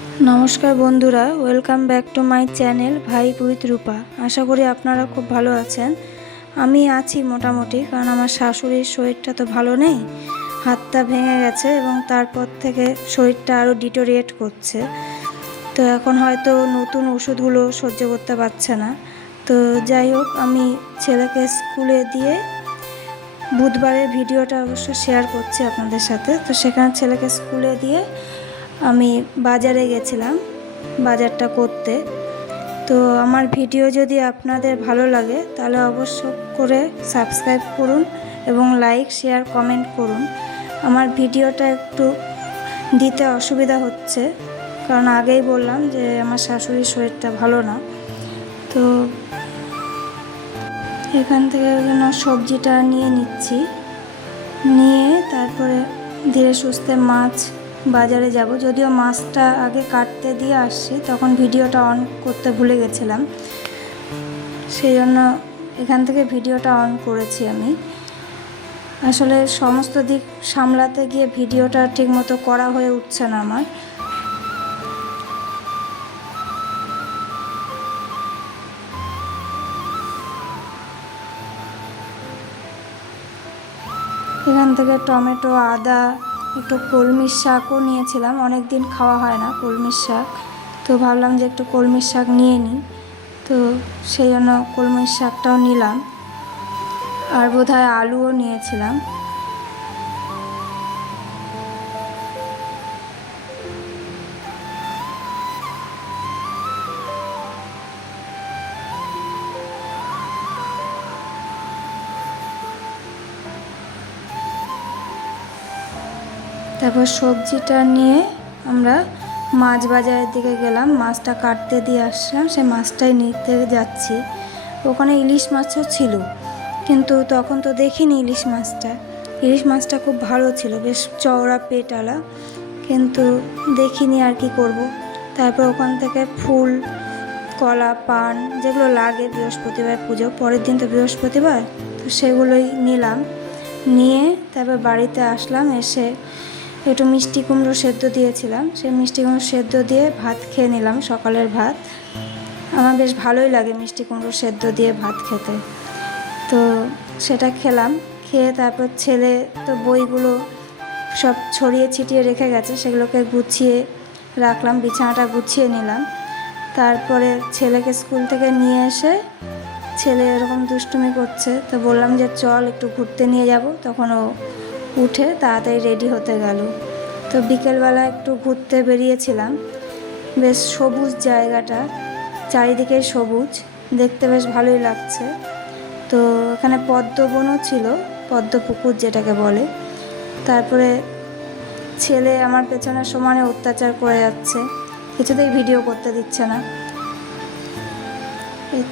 নমস্কার বন্ধুরা, welcome back to my channel vibe with Rupa. আশা করি আপনারা খুব ভালো আছেন। আমি আছি মোটামুটি, কারণ আমার শাশুড়ির শরীরটা তো ভালো নেই, হাতটা ভেঙে গেছে এবং তারপর থেকে শরীরটা আরও ডিটোরিয়েট করছে। তো এখন হয়তো নতুন ওষুধগুলো সহ্য করতে পারছে না। তো যাই হোক, আমি ছেলেকে স্কুলে দিয়ে বুধবারের ভিডিওটা অবশ্য শেয়ার করছি আপনাদের সাথে। তো সেখানে ছেলেকে স্কুলে দিয়ে আমি বাজারে গেছিলাম বাজারটা করতে। তো আমার ভিডিও যদি আপনাদের ভালো লাগে তাহলে অবশ্য করে সাবস্ক্রাইব করুন এবং লাইক শেয়ার কমেন্ট করুন। আমার ভিডিওটা একটু দিতে অসুবিধা হচ্ছে, কারণ আগেই বললাম যে আমার শাশুড়ির শরীরটা ভালো না। তো এখান থেকে জন্য সবজিটা নিয়ে নিচ্ছি, নিয়ে তারপরে ধীরে সুস্থে মাছ বাজারে যাব। যদিও মাছটা আগে কাটতে দিয়ে আসছি, তখন ভিডিওটা অন করতে ভুলে গেছিলাম, সেই জন্য এখান থেকে ভিডিওটা অন করেছি আমি। আসলে সমস্ত দিক সামলাতে গিয়ে ভিডিওটা ঠিকমতো করা হয়ে উঠছে না আমার। এখান থেকে টমেটো, আদা, একটু কলমির শাকও নিয়েছিলাম। অনেক দিন খাওয়া হয় না কলমির শাক, তো ভাবলাম যে একটু কলমির শাক নিয়ে নিই, তো সেই জন্য কলমির শাকটাও নিলাম। আর বোধহয় আলুও নিয়েছিলাম। তারপর সবজিটা নিয়ে আমরা মাছ বাজারের দিকে গেলাম, মাছটা কাটতে দিয়ে আসলাম, সেই মাছটাই নিতে যাচ্ছি। ওখানে ইলিশ মাছও ছিল, কিন্তু তখন তো দেখিনি ইলিশ মাছটা। ইলিশ মাছটা খুব ভালো ছিল, বেশ চওড়া পেটওয়ালা, কিন্তু দেখিনি আর কি করব। তারপর ওখান থেকে ফুল, কলা, পান যেগুলো লাগে বৃহস্পতিবার পুজো, পরের দিন তো বৃহস্পতিবার, তো সেগুলোই নিলাম। নিয়ে তারপর বাড়িতে আসলাম, এসে একটু মিষ্টি কুমড়ো সেদ্ধ দিয়েছিলাম, সেই মিষ্টি কুমড়ো সেদ্ধ দিয়ে ভাত খেয়ে নিলাম, সকালের ভাত। আমার বেশ ভালোই লাগে মিষ্টি কুমড়ো সেদ্ধ দিয়ে ভাত খেতে। তো সেটা খেলাম, খেয়ে তারপর ছেলে তো বইগুলো সব ছড়িয়ে ছিটিয়ে রেখে গেছে, সেগুলোকে গুছিয়ে রাখলাম, বিছানাটা গুছিয়ে নিলাম। তারপরে ছেলেকে স্কুল থেকে নিয়ে এসে ছেলে এরকম দুষ্টুমি করছে, তো বললাম যে চল একটু ঘুরতে নিয়ে যাব। তখন ও উঠে তাড়াতাড়ি রেডি হতে গেল। তো বিকেলবেলা একটু ঘুরতে বেরিয়েছিলাম, বেশ সবুজ জায়গাটা, চারিদিকে সবুজ, দেখতে বেশ ভালোই লাগছে। তো এখানে পদ্মবনও ছিল, পদ্মপুকুর যেটাকে বলে। তারপরে ছেলে আমার পেছনে সমানে অত্যাচার করে যাচ্ছে, কিছুতেই ভিডিও করতে দিচ্ছে না। এই